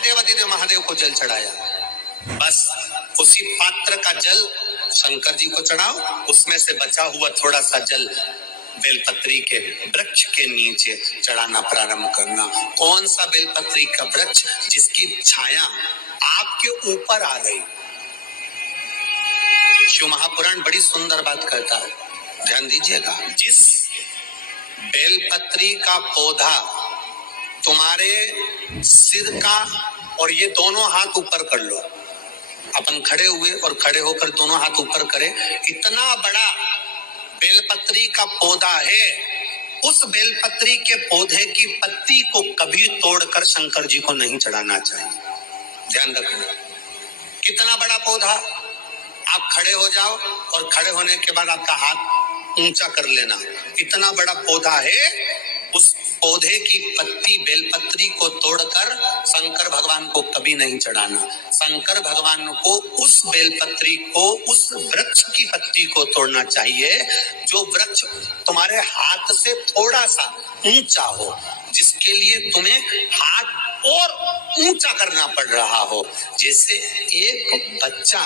देवादिदेव महादेव को जल चढ़ाया, बस उसी पात्र का जल शंकर जी को चढ़ाओ, उसमें से बचा हुआ थोड़ा सा जल बेलपत्री के वृक्ष के नीचे चढ़ाना प्रारंभ करना। कौन सा बेलपत्री का वृक्ष? जिसकी छाया आपके ऊपर आ गई। शिव महापुराण बड़ी सुंदर बात कहता है, ध्यान दीजिएगा। जिस बेलपत्री का पौधा तुम्हारे सिर का, और ये दोनों हाथ ऊपर कर लो, अपन खड़े हुए और खड़े होकर दोनों हाथ ऊपर करें, इतना बड़ा बेलपत्री का पौधा है, उस बेलपत्री के पौधे की पत्ती को कभी तोड़कर शंकर जी को नहीं चढ़ाना चाहिए। ध्यान रखना, कितना बड़ा पौधा। आप खड़े हो जाओ और खड़े होने के बाद आपका हाथ ऊंचा कर लेना, इतना बड़ा पौधा है, उस पौधे की पत्ती बेलपत्री को तोड़कर शंकर भगवान को कभी नहीं चढ़ाना। शंकर भगवान को उस बेलपत्री को, उस वृक्ष की पत्ती को तोड़ना चाहिए जो वृक्ष तुम्हारे हाथ से थोड़ा सा ऊंचा हो, जिसके लिए तुम्हें हाथ और ऊंचा करना पड़ रहा हो। जैसे एक बच्चा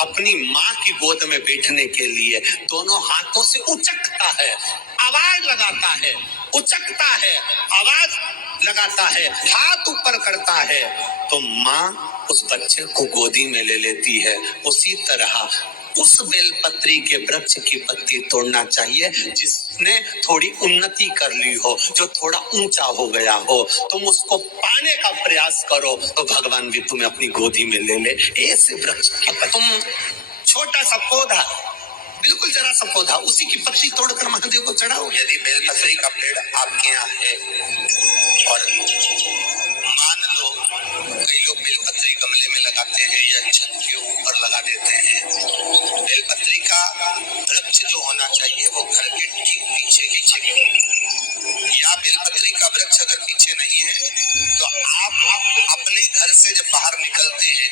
अपनी माँ की गोद में बैठने के लिए दोनों हाथों से उचकता है, आवाज लगाता है, उचकता है, आवाज लगाता है, हाथ ऊपर करता है, तो माँ उस बच्चे को गोदी में ले लेती है। उसी तरह उस बेलपत्री के वृक्ष की पत्ती तोड़ना चाहिए जिसने थोड़ी उन्नति कर ली हो, जो थोड़ा ऊंचा हो गया हो। तुम उसको पाने का प्रयास करो तो भगवान भी तुम्हें अपनी गोदी में ले ले। ऐसे वृक्ष की तुम छोटा सा पौधा, बिल्कुल जरा सा पौधा, उसी की पत्ती तोड़कर महादेव को चढ़ाओ। यदि बेलपत्री का पेड़ आपके यहाँ है और मान लो कई लोग बेलपत्री गमले में लगाते हैं या छत के ऊपर लगा देते हैं, बेलपत्री का वृक्ष जो होना चाहिए वो घर के ठीक पीछे ही चाहिए, या बेलपत्री का वृक्ष अगर पीछे नहीं है तो आप अपने घर से जब बाहर निकलते हैं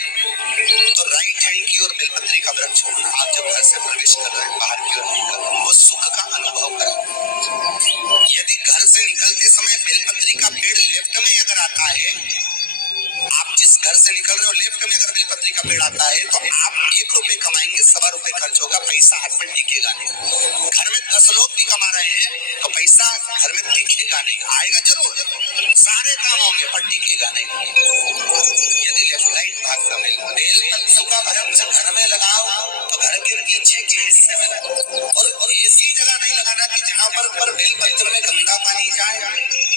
तो राइट हैंड की ओर बेलपत्री का वृक्ष होना। आप जब घर से प्रवेश कर रहे हैं, बाहर की ओर निकल रहे हैं, वो सुख का अनुभव करें। यदि घर से निकलते समय बेलपत्री का पेड़ लेफ्ट में अगर आता है, आप जिस घर से निकल रहे हो लेफ्ट में अगर बेलपत्री का पेड़ आता है तो आप 1 रुपए कमाएंगे, 1.25 रुपए खर्च होगा, पैसा हाथ में टिकेगा नहीं। घर में 10 लोग भी कमा रहे हैं तो पैसा घर में टिकेगा नहीं, आएगा जरूर, सारे काम होंगे पर टिकेगा नहीं। यदि लेफ्ट राइट भाग का बेलपत्री का वृक्ष घर में लगाओ तो घर के पीछे के हिस्से में लगाओ, और ऐसी जगह नहीं लगाना कि जहाँ पर बेलपत्र में गंदा पानी जाए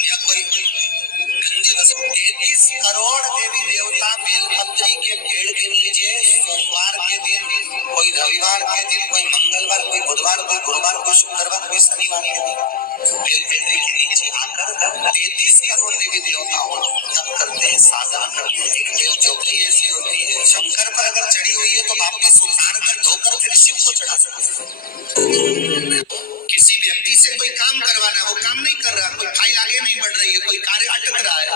या कोई गंदी वस्तु। 33 करोड़ देवी देवता बेलपत्री के पेड़ के नीचे सोमवार के दिन, कोई रविवार के दिन, कोई मंगलवार, कोई बुधवार, कोई गुरुवार, कोई शुक्रवार, कोई शनिवार के दिन बेलपत्री के नीचे आकर 33 करोड़ देवी देवता तप करते हैं, साधना करते हैं। एक बेल चौकी ऐसी होती है, शंकर पर अगर चढ़ी हुई है तो वापस उतार कर धोकर फिर शिव को चढ़ा सकते। किसी व्यक्ति से कोई काम करवाना, वो काम नहीं कर रहा, कोई फाइल आगे नहीं बढ़ रही है, कोई कार्य अटक रहा है,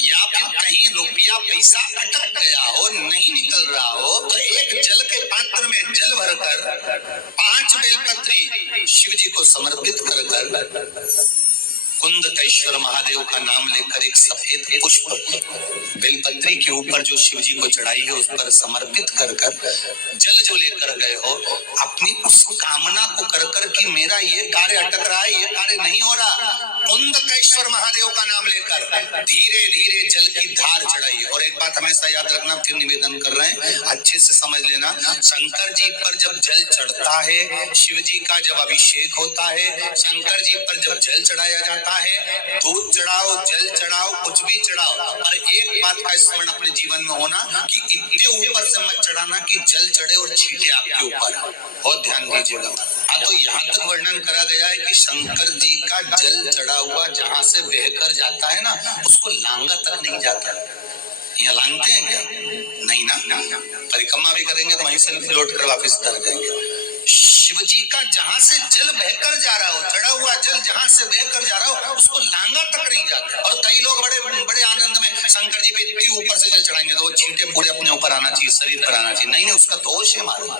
या फिर कहीं रुपया पैसा अटक गया हो, नहीं निकल रहा हो, तो एक जल के पात्र में जल भरकर 5 बेलपत्री शिव जी को समर्पित कर कुंदकेश्वर महादेव का नाम लेकर एक सफेद पुष्प बेलपत्री के ऊपर जो शिव जी को चढ़ाई है उस पर समर्पित कर जल जो लेकर गए हो, अपनी उस कामना को कर कि मेरा ये कार्य अटक रहा है, ये कार्य नहीं हो रहा, कुंदकेश्वर महादेव का नाम लेकर धीरे धीरे जल की धार चढ़ाई। और एक बात हमेशा याद रखना, फिर निवेदन कर रहे हैं, अच्छे से समझ लेना, शंकर जी पर जब जल चढ़ता है, शिव जी का जब अभिषेक होता है, शंकर जी पर जब जल चढ़ाया जाता है, दूध चढ़ाओ, जल चढ़ाओ, कुछ भी चढ़ाओ, और एक बात का स्मरण अपने जीवन में होना कि इतने ऊपर से मत चढ़ाना कि जल चढ़े और छींटे आपके ऊपर। बहुत ध्यान दीजिएगा। हाँ, तो यहाँ तक वर्णन करा गया है कि शंकर जी का जल चढ़ा हुआ जहाँ से बहकर जाता है ना, उसको लांगा तक नहीं जाता। यहाँ लांगते हैं क्या? नहीं ना, परिक्रमा भी करेंगे तो वहीं से लौट कर वापिस उतर जाएंगे। शिव जी का जहां से जल बहकर जा रहा हो, चढ़ा हुआ जल जहां से बहकर जा रहा हो, उसको लांगा तक नहीं जाता। और कई लोग बड़े बड़े आनंद में शंकर जी पे इतनी ऊपर से जल चढ़ाएंगे तो वो छींटे पूरे अपने ऊपर आना चाहिए, शरीर पर आना चाहिए। नहीं, उसका दोष है हमारा,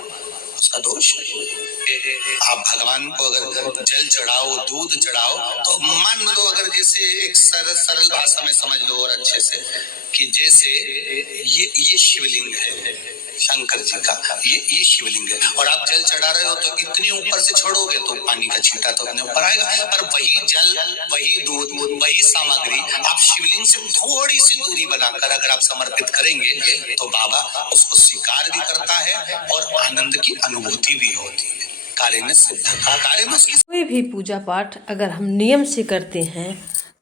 उसका दोष है। आप भगवान को अगर जल चढ़ाओ, दूध चढ़ाओ, तो मान लो अगर जैसे एक सरल भाषा में समझ लो और अच्छे से, कि जैसे ये शिवलिंग है शंकर जी का, ये शिवलिंग है, और आप जल चढ़ा रहे हो तो इतनी ऊपर से छोड़ोगे तो पानी का छींटा तो अपने ऊपर आएगा, पर वही जल, वही दूध, वही सामग्री आप शिवलिंग से थोड़ी सी दूरी बनाकर अगर आप समर्पित करेंगे तो बाबा उसको स्वीकार भी करता है और आनंद की अनुभूति भी होती है। कार्य में सिद्ध, कार्य में उसकी। कोई भी पूजा पाठ अगर हम नियम से करते हैं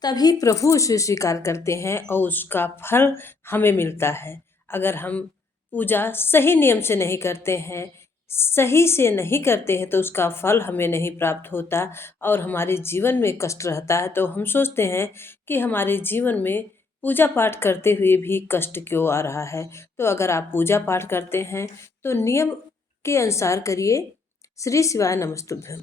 तभी प्रभु उसे स्वीकार करते हैं और उसका फल हमें मिलता है। अगर हम पूजा सही नियम से नहीं करते हैं, सही से नहीं करते हैं, तो उसका फल हमें नहीं प्राप्त होता और हमारे जीवन में कष्ट रहता है। तो हम सोचते हैं कि हमारे जीवन में पूजा पाठ करते हुए भी कष्ट क्यों आ रहा है। तो अगर आप पूजा पाठ करते हैं तो नियम के अनुसार करिए। श्री शिवाय नमस्तुभ्यं।